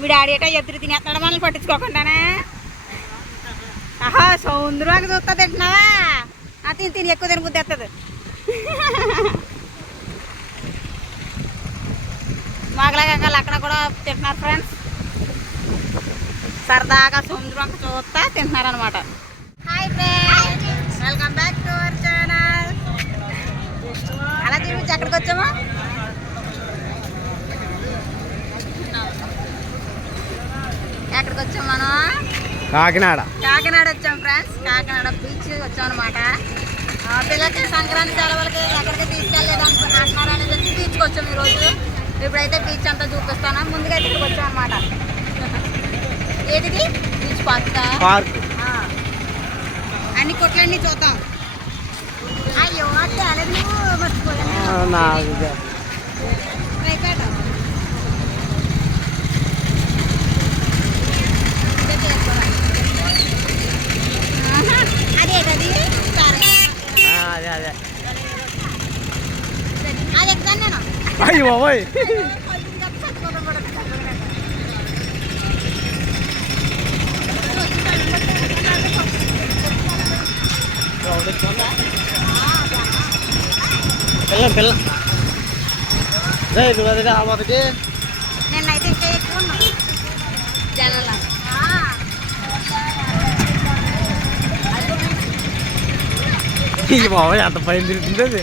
మీ daddy ఏటో ఎదురు తినేస్తున్నాడు మనల్ని పట్టించుకోకుండానే. ఆహా సౌందర్యానికి చూస్తా తింటున్నావా? తిని తిని ఎక్కువ తిని బుద్ధి వస్తుంది. మాగలాగా అక్కడ కూడా తింటున్నారు ఫ్రెండ్స్. సరదాగా సముద్రం చూస్తా తింటున్నారనమాట. Hi friends, welcome back to our channel. అలా చూపించి ఎక్కడికి వచ్చామా? ఎక్కడికి వచ్చాం మనం? కాకినాడ వచ్చాం ఫ్రెండ్స్. కాకినాడ బీచ్ వచ్చాం అనమాట. పిల్లలకి సంక్రాంతి సెలవులకి ఎక్కడికి తీసుకెళ్ళలేదు అంటున్నారు అనేసి బీచ్కి వచ్చాం ఈరోజు. ఇప్పుడైతే బీచ్ అంతా చూపిస్తాను. ముందుగా ఇక్కడికి వచ్చాం అనమాట. ఏదిది? Beach park. అన్ని కొట్లన్నీ చూద్దాం. అయ్యో అంటే అలాగే మర్చిపోయాను. అదేటది అది ఎక్కుతాను నేను. అయ్యో బాబోయ్, పిల్ల మొదటి నేనైతే ఇంకా ఎక్కువ ఉన్నాను జనాల. బాబోయ్ అంత పైన తిరుగుతుంది అది.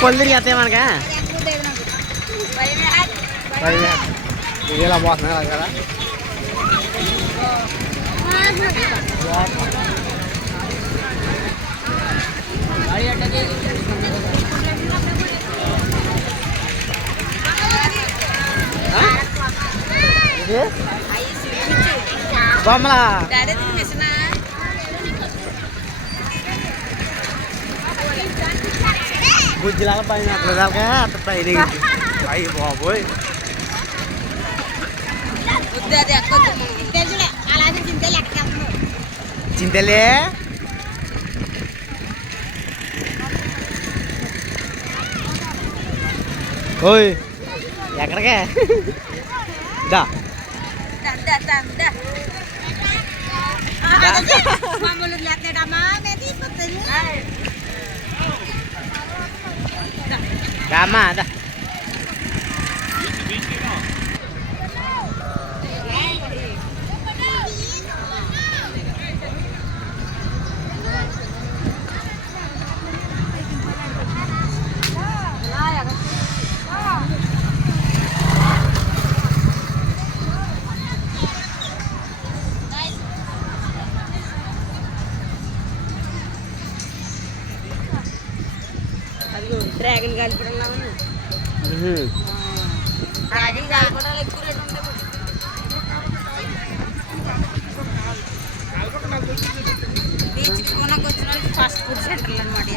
పొందిరి చేస్తాయి మనక ఇలా పోతున్నాయి కదా. బొమ్మలా బుజ్జిలాగా పైన అట్లా పైన. అయ్యి బాబోయ్, చింతలే ఓయ్ ఎక్కడికే దా రామా అదా. డ్రాగన్ కాలిపడం బీచ్కి కొనకు వచ్చిన వాళ్ళకి ఫాస్ట్ ఫుడ్ సెంటర్లు అనమాట.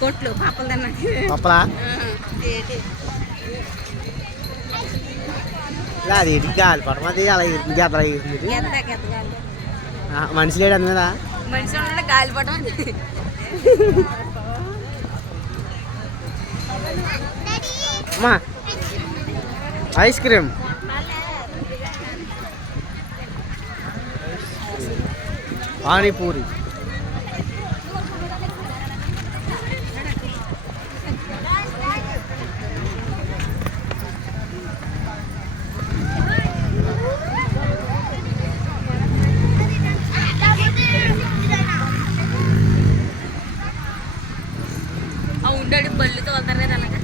కొట్లు పాపలు పప్పలా అది గాలి పడమది అలా మనిషి లేడు అందు మీద. మనిషి ఉంటే గాలి పడడం. అమ్మా ఐస్ క్రీమ్ పానీపూరి ఉండడు బల్లితో వెళ్తారు కదా అలాగే.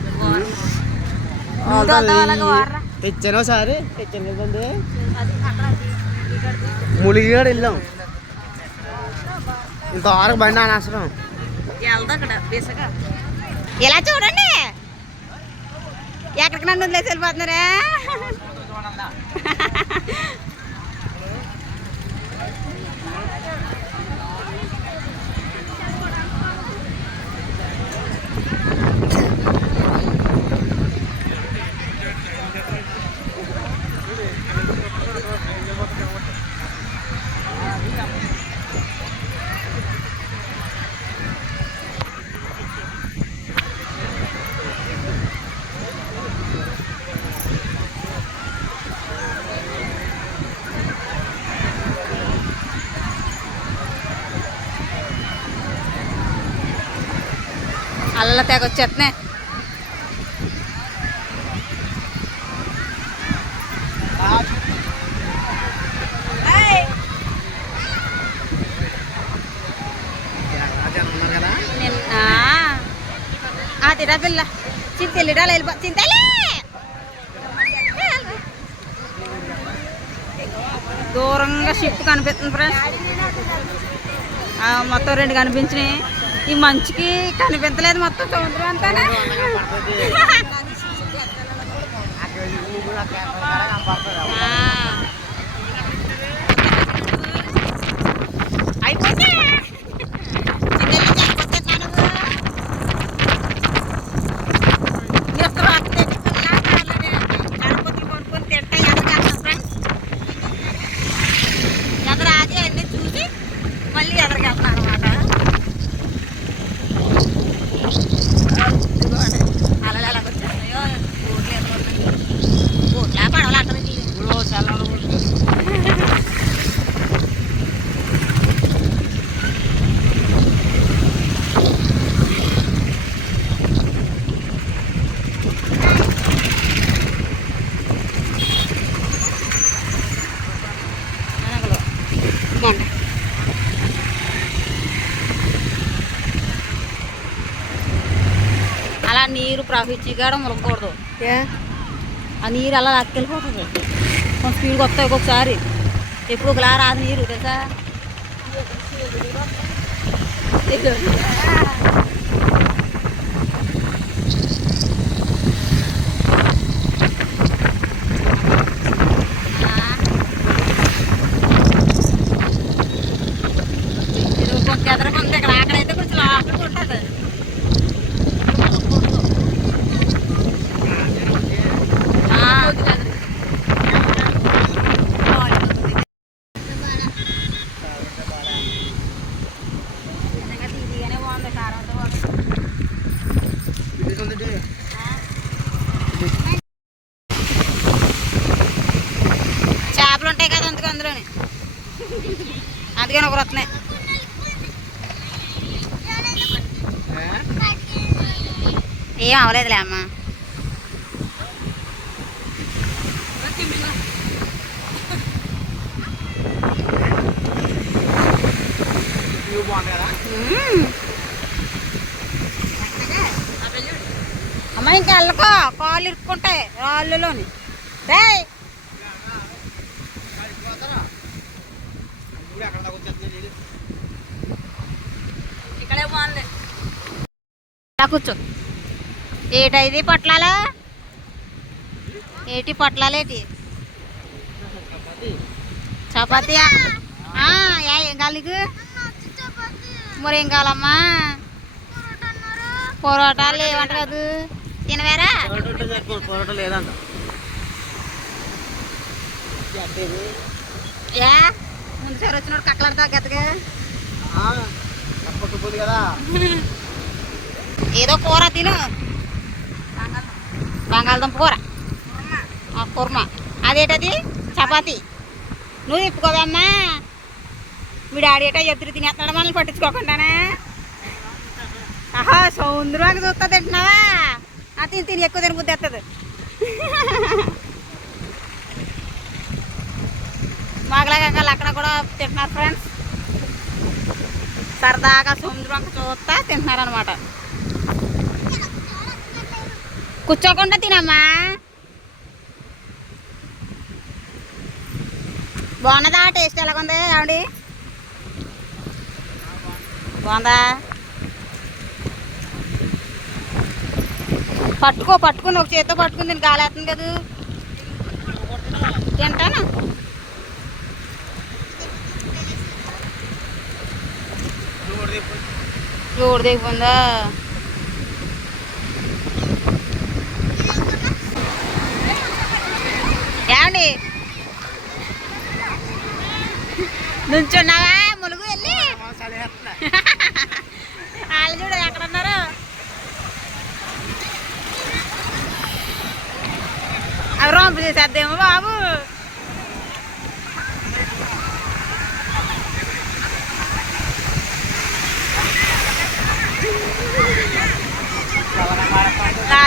తెచ్చాను సారి తెచ్చాను కదండి. ములిగిగాడు వెళ్ళాం ఇంతవరకు బండి అనవసరం. ఇలా చూడండి ఎక్కడికి నన్ను వదిలేసి వెళ్ళిపోతున్నారా. అల్ల తెగ వచ్చేస్తున్నాయి. తిరా పిల్ల చింతెల్లిడా వెళ్ళిపో చింతలే దూరంగా షిప్ కనిపిస్తుంది ఫ్రెండ్స్. మొత్తం 2 కనిపించినాయి. ఈ మంచుకి కనిపించలేదు మొత్తం సముద్రం అంతా. అయిపోతే అలా నీరు ప్రవహించి కూడా ములగకూడదు. ఆ నీరు అలా లాక్కెళ్ళిపోతుంది. కొంచెం స్పీడ్గా వస్తాయి ఒక్కొక్కసారి. ఎప్పుడు ఒకలా రాదు నీరు తెలుసా. కొంచెం ఎదరకుంటే ఇక్కడ ఆకలైతే కొంచెం లోపలికి ఉంటుంది. చేపలు ఉంటాయి కదా అందుకు అందులోని అందుకని ఒకరు వస్తున్నాయి. ఏం అవలేదులే అమ్మ. అమ్మ ఇంకా వెళ్ళకో, కాళ్ళు ఇరుక్కుంటాయి రాళ్ళలోని. ఇక్కడే బాగుంది. కూర్చో. ఏటైది పట్లాలా? ఏటి పట్లాలేటి? చపాతీ. ఏం కావాలి నీకు? మరి ఏం కావాలమ్మా? పొరోటాలు ఏమంట కాదు తినవేరా? ముందు సారి వచ్చినోడు కక్కలాడతా గతగా. ఏదో కూర తిను. బంగాళదుంప కూర కుర్మా. అదేటది? చపాతి. నువ్వు తిప్పుకోదమ్మా. మీ డాడీ ఏటో ఎదురు తినేస్తున్నాడు మనల్ని పట్టించుకోకుండానే. ఆహా సౌందర్యంగా చూస్తా తింటున్నావా? తిని ఎక్కువ తిని బుద్ధి వస్తుంది. మాగలాగా అక్కడ కూడా తింటున్నారు ఫ్రెండ్స్. సరదాగా సముద్రం చూస్తా తింటున్నారు అనమాట. కూర్చోకుండా తినమ్మా. బాగున్నదా? టేస్ట్ ఎలాగుంది ఆవిడ? బాగుందా? పట్టుకుని ఒక చేతితో పట్టుకుని దీన్ని గాలేస్తుంది కదా. తింటాను. రోడ్ దిగిపోయిందా? ఏమండి నుంచున్నావా? ములుగు వెళ్ళి వాళ్ళు చూడు ఎక్కడున్నారు. అవి రొంపు చేసేద్దేమో బాబు.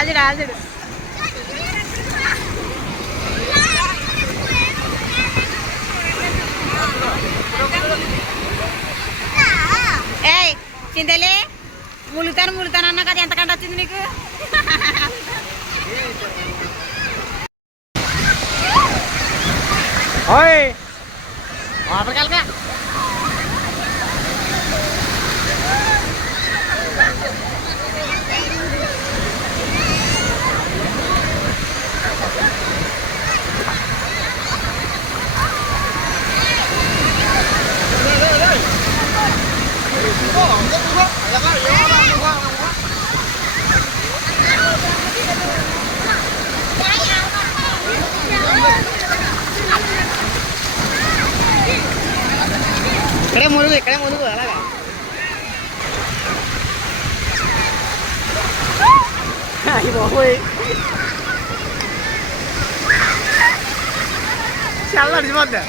ఆల్చుడు ఆల్చుడు ఏయ్ చింతలే ములుతాను అన్నా కదా ఎంతకంటే వచ్చింది నీకు ఓయ్ వాటర్కెళ్ళగా ఇక్కడే మునుగు అలాగా అయ్యి బాబోయ్ చాలా అడిచిపోద్దా